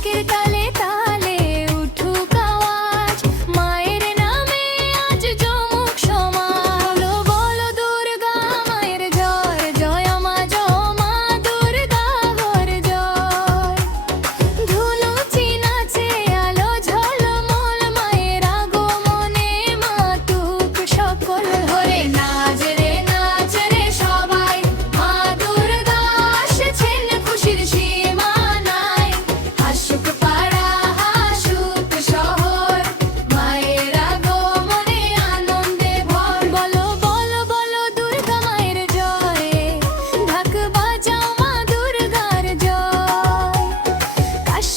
ঢাকের তালে তালে উঠুক আওয়াজ, মায়ের নামে আজ জমুক সমাজ। বলো বলো দুর্গা মায়ের জয়, জয় মা দুর্গা হর জয়। ধুনুচি নাচে আলো ঝলমল, মায়ের আগমনে মাতুক সকল হরে। নাচ রে সবাই, মা দুর্গা আসছেন খুশির সীমানায়। হাসুক পাড়া হাসুক শহর, মায়ের আগমনে আনন্দে ভর। বলো বলো বলো দুর্গা মায়ের জয়, ঢাক বাজাও মা দুর্গার জয়। কাশ